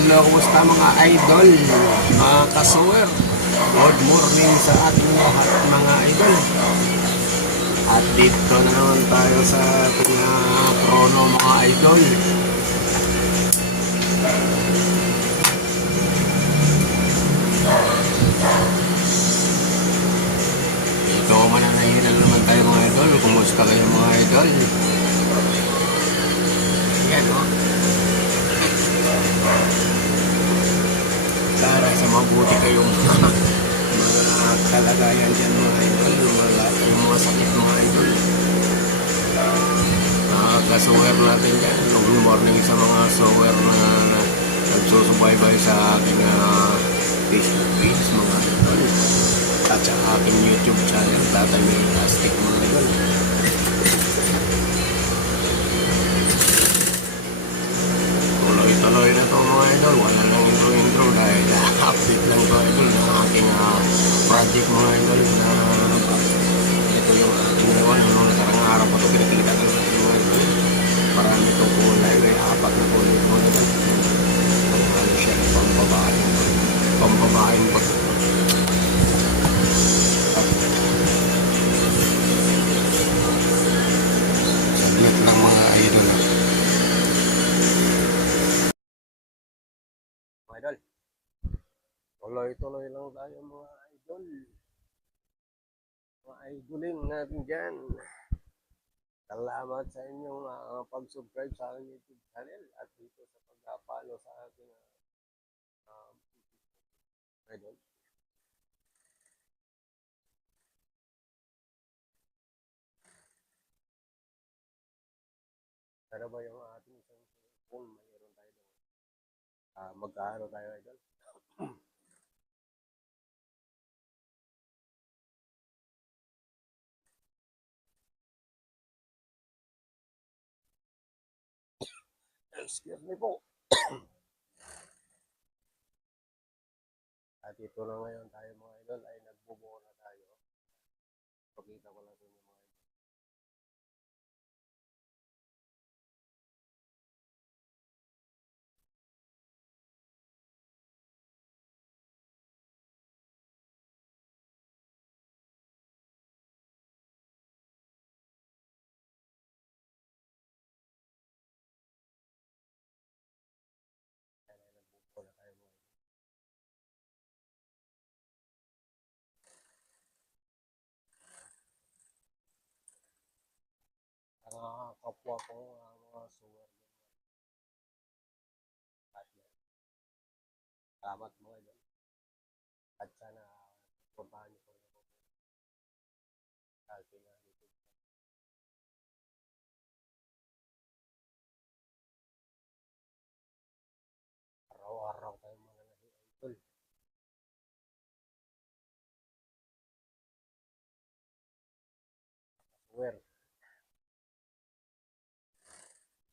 Hello, kumusta mga idol, mga kasuwer? Good morning sa ating lahat mga idol. At dito na naman tayo sa ating trono mga idol. Dito mananahiran naman tayo mga idol. Kumusta kayo mga idol? Yan o. Sana sa mabuti kayong mga kalagayan dyan mga idol. Yung mga sakit mga idol. Kasuwer natin dyan. Good morning sa mga suwer na nagsusubaybay sa aking Facebook page mga idol. At sa aking YouTube channel, Tatay May Plastic mga idol. Tuloy-tuloy na ito mga idol. Wala lang intro dahil update lang ito idol ng aking project mga idol na ito yung ating gawa noong nakarang araw pa ito pinakilita ng ating mga idol. Marami itong kulay, may apat na kulay mga idol. Ano siya, pambabaeng pag saglit lang mga idol. Mga idol, tuloy-tuloy lang tayo mga idol. Mga idolin natin dyan. Salamat sa inyong pag-subscribe sa aking YouTube channel at dito sa pag-follow sa aking idol. Sana ba yung ating isang kung mayroon tayo doon? Magkaano tayo idol? Excuse me po. At ito na ngayon tayo mga idol ay nagbubuo na tayo. Pakita ko lang sa inyo mga idol. Nagbubuo na tayo mga idol. Ang kapwa ko mga suwer din. Salamat mga idol. At sana puntahan niyo po rin ako sa ating YouTube. Araw-araw tayo mga idol. Suwer.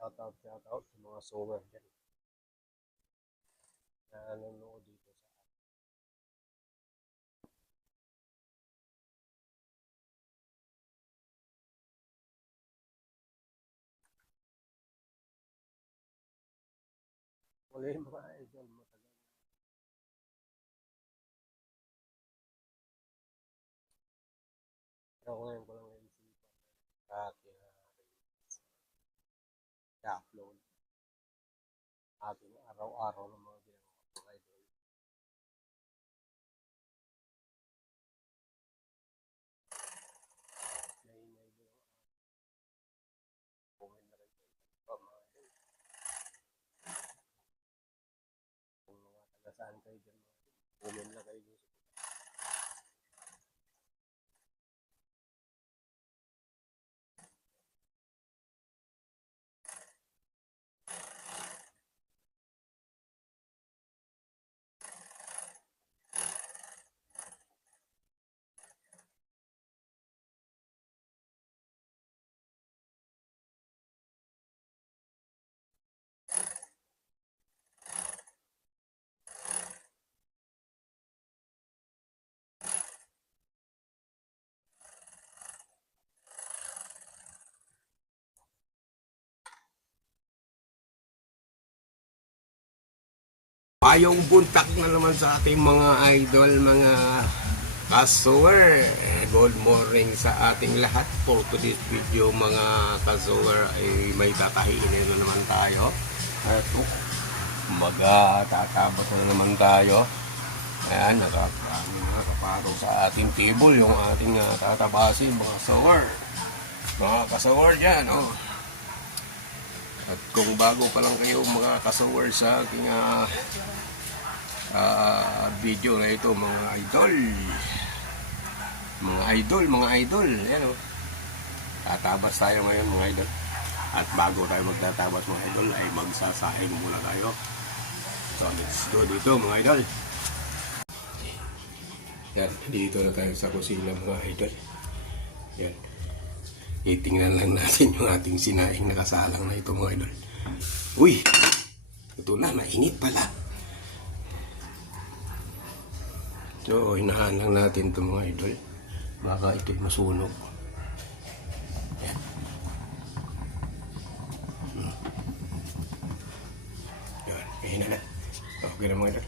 Shout out sa mga suwer dyan na nanonood dito sa muli mga idol. Matagal. Pero ngayon ko lang naisipan sa ating i-upload ating araw-araw ng mga ginagawa mga idol. Naingay din comment na rin sa mga idol. Kung mga taga saan kayo dyan mga idol, comment na kayo dyan. Ayong buntak na naman sa ating mga idol, mga kasuwer. Good morning sa ating lahat. For today's video mga kasuwer ay may tatahiin na naman tayo. Ito, magtatabot na naman tayo. Ayan, nakaparo sa ating table yung ating tatabasin mga kasuwer. Mga kasuwer dyan, oh. At kung bago pa lang kayo mga kasuwer sa ating video na ito mga idol, yan o, tatabas tayo ngayon mga idol. At bago tayo magtatabas mga idol ay magsasahin muna tayo. So let's do dito mga idol. Yan, dito na tayo sa kusina mga idol. Yan, itingnan lang natin yung ating sinaing nakasalang na ito mga idol. Uy, ito na, mainit pala. So, hinahaan lang natin ito mga idol. Baka ito'y masunog. Yan. Yan, mahina na. Okay na mga idol.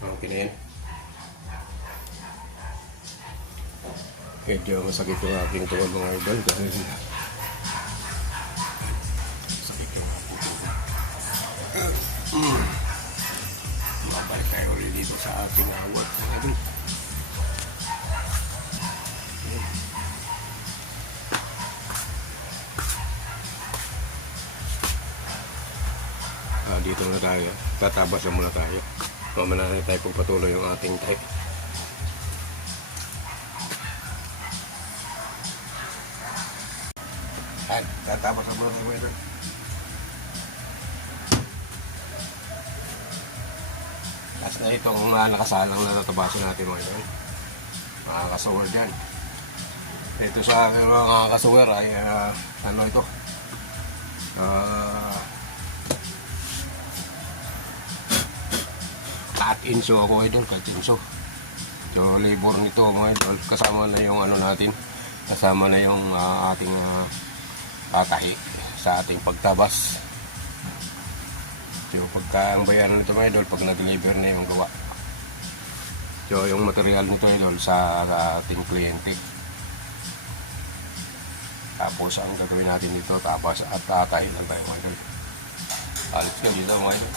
Okay na yan. Medyo masakit yung aking tuhod mga idol dahil masakit yung aking tuhod. Mabalik tayo ulit dito sa ating awat mga idol. Dito na tayo, tatabas na muna tayo. Mamana na tayo pagpatuloy yung ating type. At tatapos na muna tayo ito. Last na itong nakasalang na natabasin natin mga ito. Mga kasuwer dyan. Ito sa akin mga kasuwer ay ano ito? Cut-inso ako ito, cut-inso. So labor nito mga ito. Kasama na yung ano natin. Kasama na yung ating tatahi sa ating pagtabas. So pagka ang bayaran nito mga idol, pag na-deliver na yung gawa. So yung material nito idol sa ating kliyente. Tapos ang gagawin natin dito, tabas at tatahi lang tayo mga idol. Alis ka dito mga idol.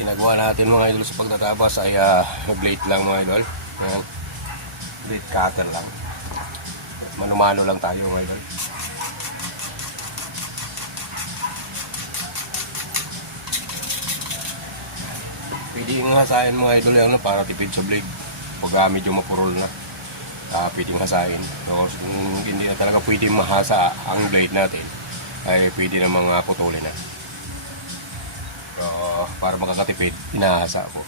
Ginagawa natin mga idol sa pagtatabas ay blade lang mga idol. Ayan. Blade cutter lang. Mano-mano lang tayo mga idol. Pwede yung hasain mga idol yan para tipid sa blade. Pag medyo mapurol na, pwede yung hasain. So, hindi na talaga pwede mahasa ang blade natin, ay pwede namang putulin na. So, para makakatipid, inahasa ako.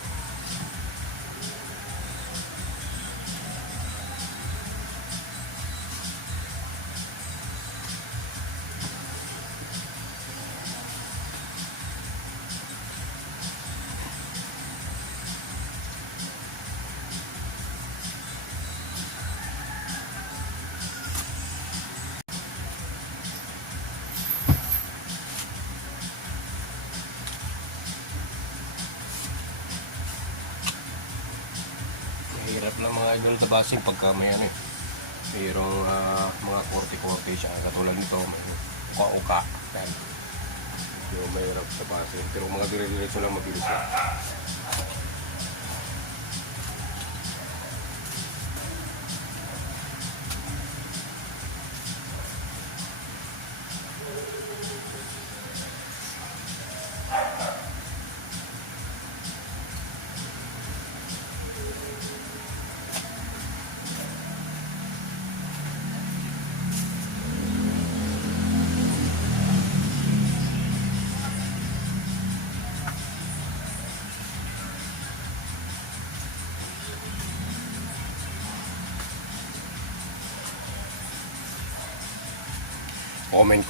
Hirap lang mga idol tabasin pagka may ano eh. Mayroong mga korte-korte siya. Katulad nito, may uka-uka. Yung mahirap tabasin. Pero mga dire-diretso lang mabilis lang.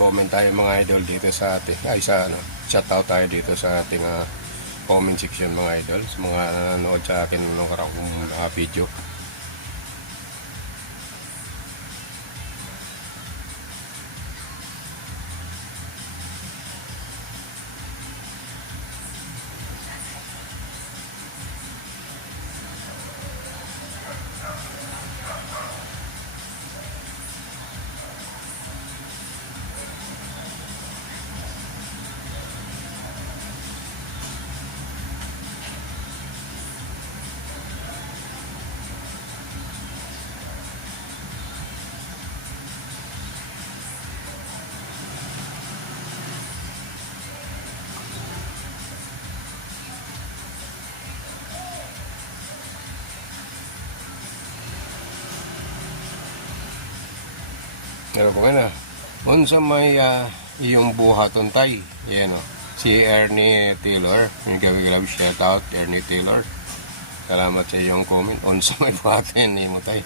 comment tayo mga idol dito sa atin, ay sa Shoutout tayo dito sa ating comment section mga idol, sa mga nanonood sa akin ng karang video. Pero kung ano, unsa may iyong buhaton tay. Yan o. Si Ernie Taylor. Yung gabi-gabi shout out, Ernie Taylor. Salamat sa iyong comment. Unsa may buhaton ni mo tay.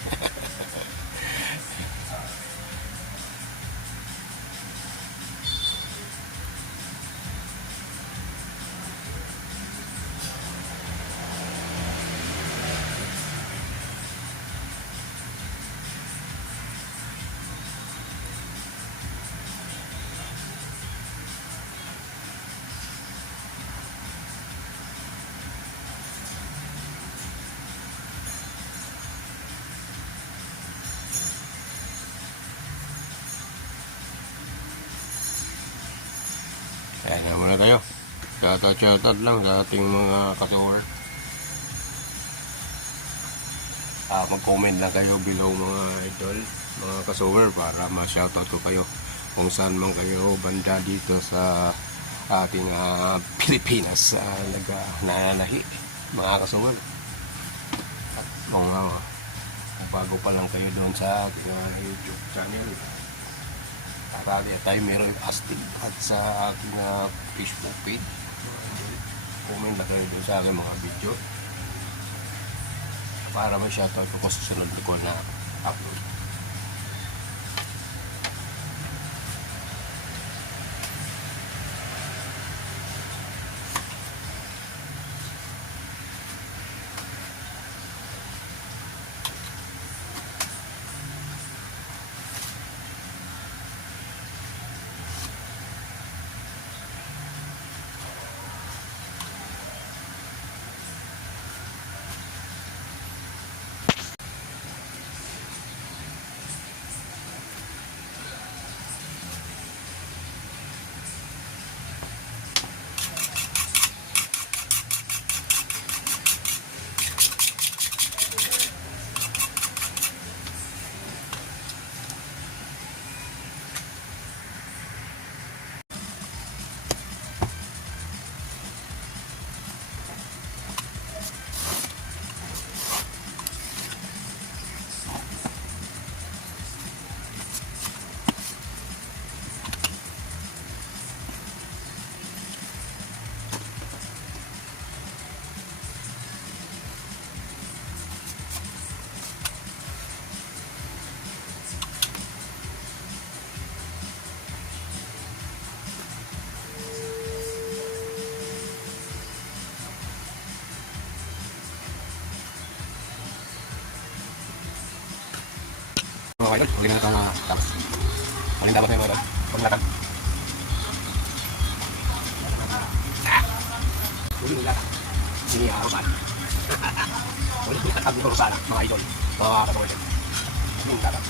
Kaya na muna tayo. Shoutout lang sa ating mga kasuwar. Mag-comment lang kayo below mga idol, mga kasuwar, para ma-shoutout ko kayo kung saan man kayo banda dito sa ating Pilipinas nananahi mga kasuwar. At kung bago pa lang kayo doon sa ating YouTube channel, paragi tayo meron astig at sa aking Facebook page. Comment na kayo doon sa aking mga video para may shoutout ko sa sunod ko na upload. Mga idol, huli na ito na tapos. Huling dapat na yung mga idol. Huling latag. Huling latag. Sini Rosana. Huling latag dito Rosana, mga idol. Mga kasuwal. Huling latag.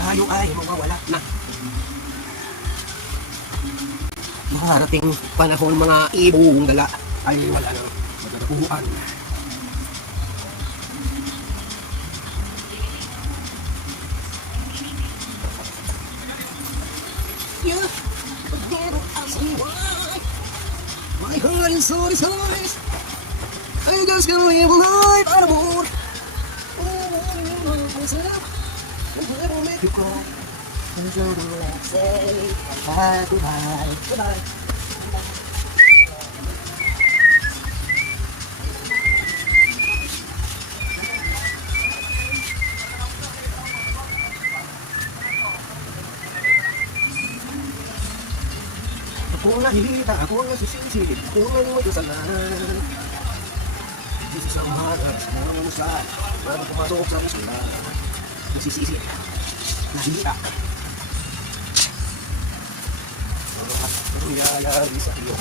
Tayo ay mawawala na. Makarating panahon mga ibong dala ay wala nang magkakapuan. Ay, honey, sorry, sorry. Ay, guys, kami yung life, ano mo? Ang sarap. Ang barometro ko. Ang sarap. Say, goodbye. Goodbye. Ako ang nahihita, ako ang nasisisi, ako ang may kasalanan. This is ang mahal sa mga mamusay, bago pumasok sa musula. Nasisisi, nahihita. Ang nangyayari sa iyo.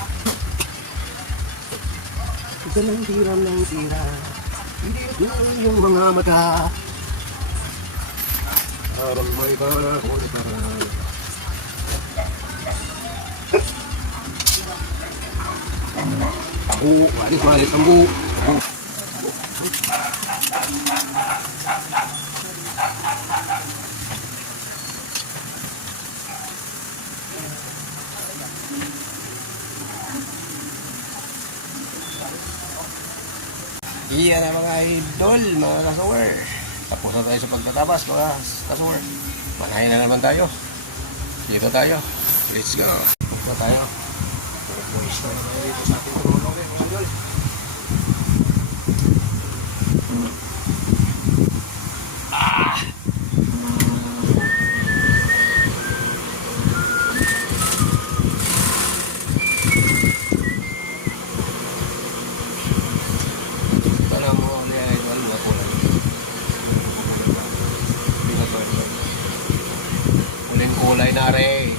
Ito ng tiram ng tira, hindi lang yung mga mata. Parang may panahon para. Malis ang buo. Iyan na mga idol, mga kasuwer. Tapos na tayo sa pagtatabas, mga kasuwer. Manahin na naman tayo. Dito tayo. Let's go. Dito tayo. Pulis na naman dito sa ating tulong, mga idol. Kulay na rin.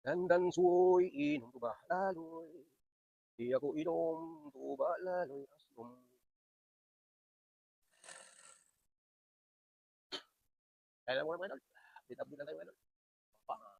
Dandan suoy, inom ba laloy? Di ako inom, tuba laloy asom. Kaya mo naman, update na tayo,